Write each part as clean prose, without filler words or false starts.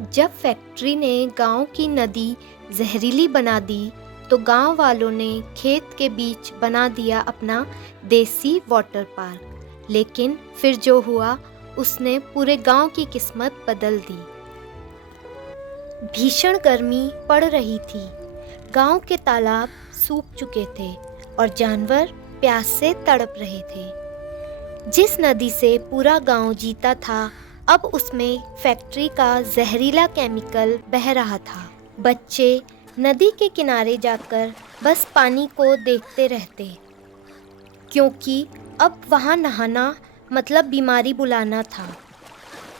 जब फैक्ट्री ने गांव की नदी जहरीली बना दी तो गांव वालों ने खेत के बीच बना दिया अपना देसी वाटर पार्क। लेकिन फिर जो हुआ उसने पूरे गांव की किस्मत बदल दी। भीषण गर्मी पड़ रही थी, गांव के तालाब सूख चुके थे और जानवर प्यास से तड़प रहे थे। जिस नदी से पूरा गांव जीता था, अब उसमें फैक्ट्री का जहरीला केमिकल बह रहा था। बच्चे नदी के किनारे जाकर बस पानी को देखते रहते, क्योंकि अब वहां नहाना मतलब बीमारी बुलाना था।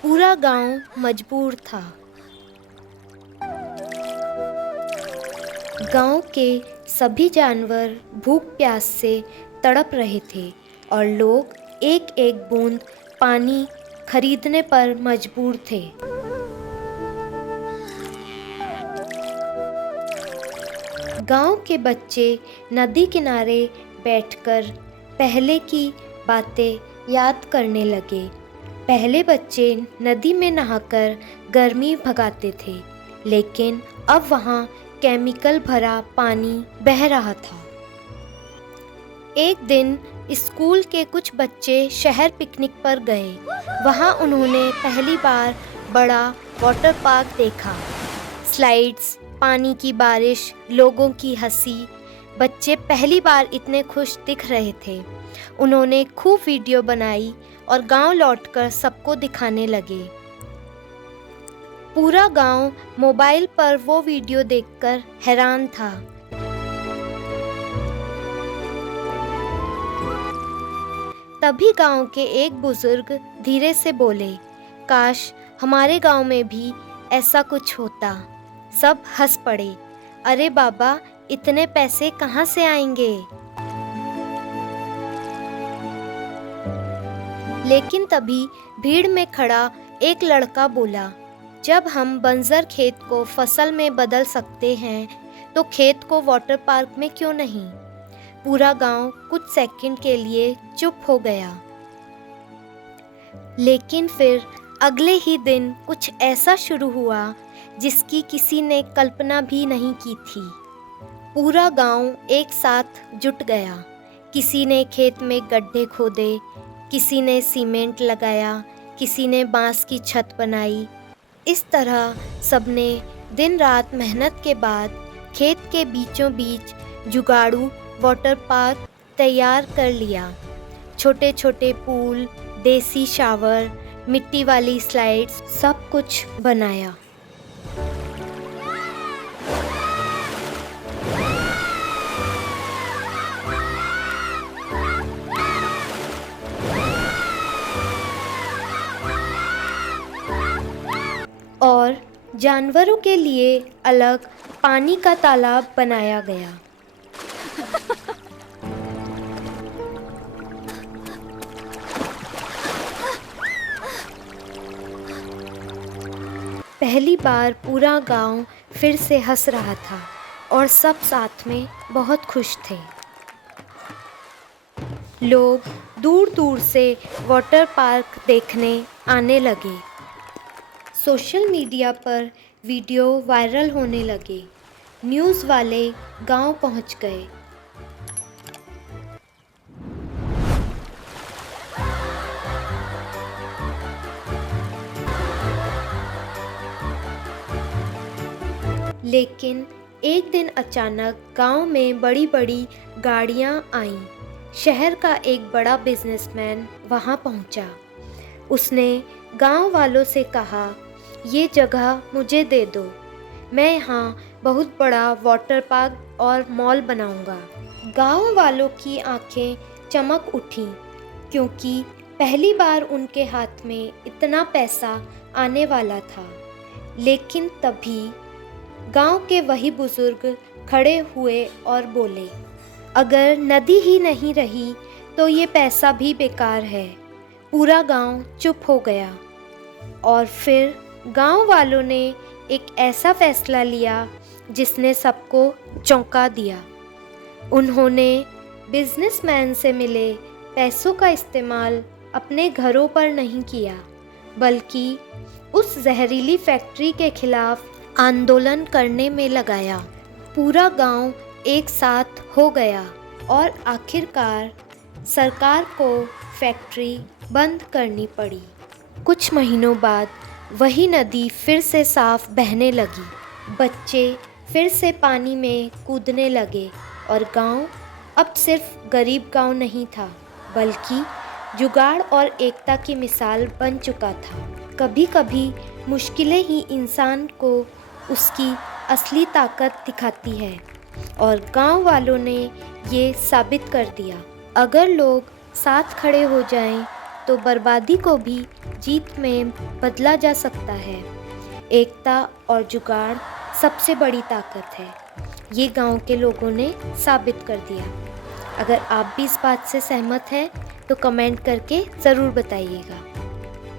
पूरा गांव मजबूर था। गांव के सभी जानवर भूख प्यास से तड़प रहे थे और लोग एक एक बूंद पानी खरीदने पर मजबूर थे। गांव के बच्चे नदी किनारे बैठकर पहले की बातें याद करने लगे। पहले बच्चे नदी में नहाकर गर्मी भगाते थे, लेकिन अब वहां केमिकल भरा पानी बह रहा था। एक दिन स्कूल के कुछ बच्चे शहर पिकनिक पर गए। वहां उन्होंने पहली बार बड़ा वाटर पार्क देखा। स्लाइड्स, पानी की बारिश, लोगों की हंसी। बच्चे पहली बार इतने खुश दिख रहे थे। उन्होंने खूब वीडियो बनाई और गांव लौटकर सबको दिखाने लगे। पूरा गांव मोबाइल पर वो वीडियो देखकर हैरान था। तभी गांव के एक बुजुर्ग धीरे से बोले, काश हमारे गांव में भी ऐसा कुछ होता। सब हंस पड़े। अरे बाबा, इतने पैसे कहाँ से आएंगे? लेकिन तभी भीड़ में खड़ा एक लड़का बोला, जब हम बंजर खेत को फसल में बदल सकते हैं तो खेत को वाटर पार्क में क्यों नहीं? पूरा गांव कुछ सेकंड के लिए चुप हो गया। लेकिन फिर अगले ही दिन कुछ ऐसा शुरू हुआ जिसकी किसी ने कल्पना भी नहीं की थी। पूरा गांव एक साथ जुट गया। किसी ने खेत में गड्ढे खोदे, किसी ने सीमेंट लगाया, किसी ने बांस की छत बनाई। इस तरह सबने दिन रात मेहनत के बाद खेत के बीचों बीच जुगाड़ू वाटर पार्क तैयार कर लिया। छोटे छोटे पूल, देसी शावर, मिट्टी वाली स्लाइड्स, सब कुछ बनाया। और जानवरों के लिए अलग पानी का तालाब बनाया गया। पहली बार पूरा गांव फिर से हंस रहा था और सब साथ में बहुत खुश थे। लोग दूर दूर से वाटर पार्क देखने आने लगे। सोशल मीडिया पर वीडियो वायरल होने लगे। न्यूज़ वाले गांव पहुंच गए। लेकिन एक दिन अचानक गांव में बड़ी बड़ी गाड़ियां आईं। शहर का एक बड़ा बिजनेसमैन वहां पहुंचा। उसने गांव वालों से कहा, ये जगह मुझे दे दो, मैं यहाँ बहुत बड़ा वाटर पार्क और मॉल बनाऊंगा। गांव वालों की आंखें चमक उठीं, क्योंकि पहली बार उनके हाथ में इतना पैसा आने वाला था। लेकिन तभी गांव के वही बुजुर्ग खड़े हुए और बोले, अगर नदी ही नहीं रही तो ये पैसा भी बेकार है। पूरा गांव चुप हो गया और फिर गांव वालों ने एक ऐसा फैसला लिया जिसने सबको चौंका दिया। उन्होंने बिजनेसमैन से मिले पैसों का इस्तेमाल अपने घरों पर नहीं किया, बल्कि उस जहरीली फैक्ट्री के खिलाफ आंदोलन करने में लगाया। पूरा गांव एक साथ हो गया और आखिरकार सरकार को फैक्ट्री बंद करनी पड़ी। कुछ महीनों बाद वही नदी फिर से साफ बहने लगी। बच्चे फिर से पानी में कूदने लगे और गांव अब सिर्फ गरीब गांव नहीं था, बल्कि जुगाड़ और एकता की मिसाल बन चुका था। कभी कभी मुश्किलें ही इंसान को उसकी असली ताकत दिखाती है और गांव वालों ने ये साबित कर दिया। अगर लोग साथ खड़े हो जाएं, तो बर्बादी को भी जीत में बदला जा सकता है। एकता और जुगाड़ सबसे बड़ी ताकत है। ये गांव के लोगों ने साबित कर दिया। अगर आप भी इस बात से सहमत हैं तो कमेंट करके ज़रूर बताइएगा।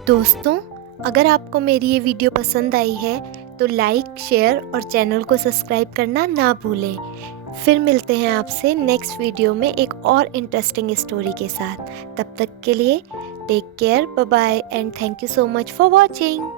दोस्तों, अगर आपको मेरी ये वीडियो पसंद आई है तो लाइक, शेयर और चैनल को सब्सक्राइब करना ना भूलें। फिर मिलते हैं आपसे नेक्स्ट वीडियो में एक और इंटरेस्टिंग स्टोरी के साथ। तब तक के लिए take care, bye bye and thank you so much for watching.